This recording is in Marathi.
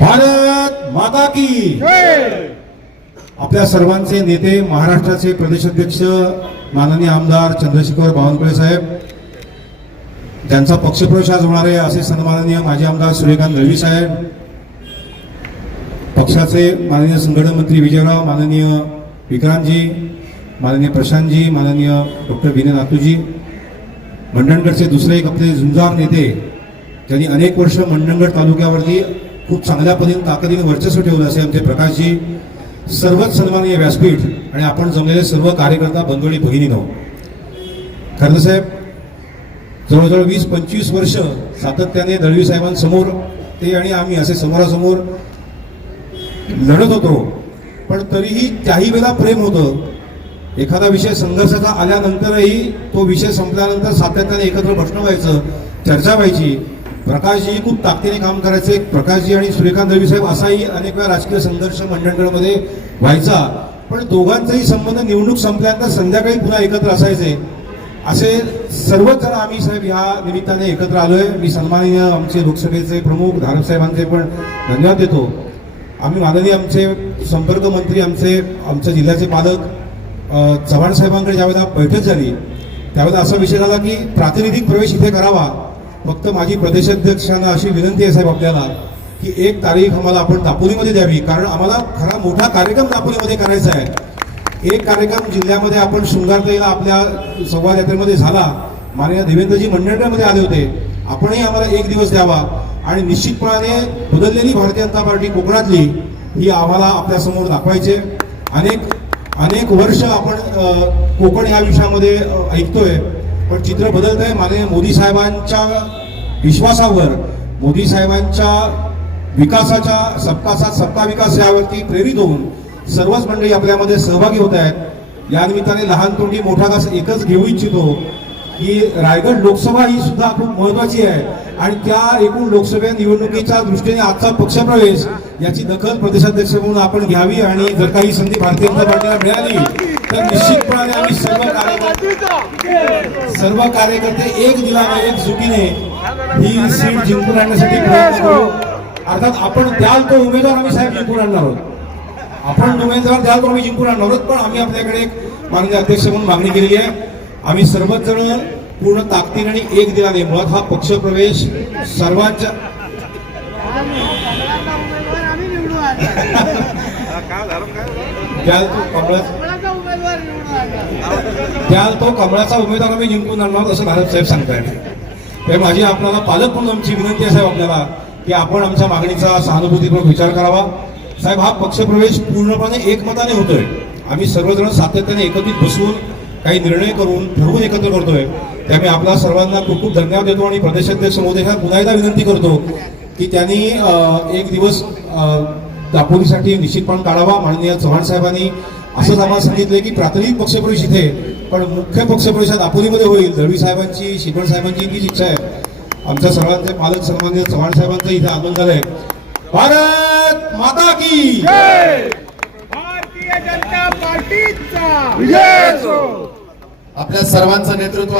भारत माता की आपल्या सर्वांचे नेते महाराष्ट्राचे प्रदेशाध्यक्ष माननीय आमदार चंद्रशेखर बावनकुळे साहेब ज्यांचा पक्षप्रवेश आज होणार आहे असे सन्माननीय माजी आमदार सूर्यकांत रवी साहेब पक्षाचे माननीय संघटन मंत्री विजयराव माननीय विक्रांतजी माननीय प्रशांतजी माननीय डॉक्टर विनय नातूजी मंडणगडचे दुसरे एक आपले झुंजार नेते ज्यांनी अनेक वर्ष मंडणगड तालुक्यावरती खूप चांगल्या पद्धतीने ताकदीने वर्चस्व ठेवलं असे आमचे प्रकाशजी सर्वच सन्मानीय व्यासपीठ आणि आपण जमलेले सर्व कार्यकर्ता बंधुणी भगिनीनो खरं साहेब जवळजवळ वीस पंचवीस वर्ष सातत्याने दळवी साहेबांसमोर ते आणि आम्ही असे समोरासमोर लढत होतो पण तरीही त्याही वेळा प्रेम होतं एखादा विषय संघर्षाचा आल्यानंतरही तो विषय संपल्यानंतर सातत्याने एकत्र बसणं व्हायचं चर्चा व्हायची प्रकाशजी खूप ताकदीने काम करायचे प्रकाशजी आणि सूर्यकांत रवी साहेब असाही अनेक वेळा राजकीय संघर्ष मंडणगडमध्ये व्हायचा पण दोघांचाही संबंध निवडणूक संपल्यानंतर संध्याकाळी पुन्हा एकत्र असायचे असे सर्वच जण आम्ही साहेब ह्या निमित्ताने एकत्र आलोय मी सन्माननीय आमचे लोकसभेचे प्रमुख धारक साहेबांचे पण धन्यवाद देतो आम्ही माननीय आमचे संपर्क मंत्री आमचे आमच्या जिल्ह्याचे पालक चव्हाण साहेबांकडे ज्यावेळेला बैठक झाली त्यावेळेला असा विषय झाला की प्रातिनिधिक प्रवेश इथे करावा फक्त माझी प्रदेशाध्यक्षांना अशी विनंती आहे साहेब आपल्याला की एक तारीख आम्हाला आपण दापोलीमध्ये द्यावी कारण आम्हाला खरा मोठा कार्यक्रम दापोलीमध्ये करायचा आहे एक कार्यक्रम जिल्ह्यामध्ये आपण शृंगारतेला आपल्या संवाद यात्रेमध्ये झाला माननीय देवेंद्रजी मंडळकरमध्ये आले होते आपणही आम्हाला एक दिवस द्यावा आणि निश्चितपणाने बदललेली भारतीय जनता पार्टी कोकणातली ही आम्हाला आपल्यासमोर दाखवायचे अनेक अनेक वर्ष आपण कोकण या विषयामध्ये ऐकतोय पण चित्र बदलत आहे माननीय मोदी साहेबांच्या विश्वासावर मोदी साहेबांच्या विकासाच्या सबका साथ सबका विकास यावरती प्रेरित होऊन सर्वच मंडळी आपल्यामध्ये सहभागी होत आहेत या निमित्ताने लहान तोंडी मोठा घास एकच घेऊ इच्छितो की रायगड लोकसभा ही सुद्धा खूप महत्वाची आहे आणि त्या एकूण लोकसभा निवडणुकीच्या दृष्टीने आजचा पक्षप्रवेश याची दखल प्रदेशाध्यक्ष म्हणून आपण घ्यावी आणि जर काही संधी भारतीय जनता पार्टीला मिळाली तर निश्चितपणे आम्ही सर्व कार्यकर्ते सर्व कार्यकर्ते एक दिलाने एक चुकीने ही सीट जिंकून आणण्यासाठी प्रयत्न करू अर्थात आपण द्याल तो उमेदवार आम्ही साहेब जिंकून आणणार आहोत आपण उमेदवार द्याल तो आम्ही जिंकून आणणार आहोत पण आम्ही आपल्याकडे एक माननीय अध्यक्ष म्हणून मागणी केलेली आहे आम्ही सर्वच जण पूर्ण ताकदीने आणि एक दिलाने मुळात हा पक्षप्रवेश सर्वांच्या त्याल तो कमळाचा उमेदवार आम्ही जिंकून आणणार असं भारत साहेब सांगताय ते माझी आपल्याला पालक म्हणून आमची विनंती आहे साहेब आपल्याला की आपण आमच्या मागणीचा सहानुभूतीपूर्वक विचार करावा साहेब हा पक्षप्रवेश पूर्णपणे एकमताने होतोय आम्ही सर्वजण सातत्याने एकत्रित बसून काही निर्णय करून ठरवून एकत्र करतोय त्यामुळे आपला सर्वांना खूप खूप धन्यवाद देतो आणि प्रदेशाध्यक्ष समुदेशात पुन्हा एकदा विनंती करतो की त्यांनी एक दिवस दापोलीसाठी निश्चितपण काढावा माननीय चव्हाण साहेबांनी असंच आम्हाला सांगितलंय की प्राथमिक पक्षप्रवेश इथे पण मुख्य पक्षप्रवेश दापोलीमध्ये होईल दळवी साहेबांची शिपण साहेबांची तीच इच्छा आहे आमच्या सर्वांचे पालक सर्वांनी चव्हाण साहेबांचं इथे आगमन झालंय भारत माता की भारतीय जनता पार्टीचा आपल्या सर्वांचं नेतृत्व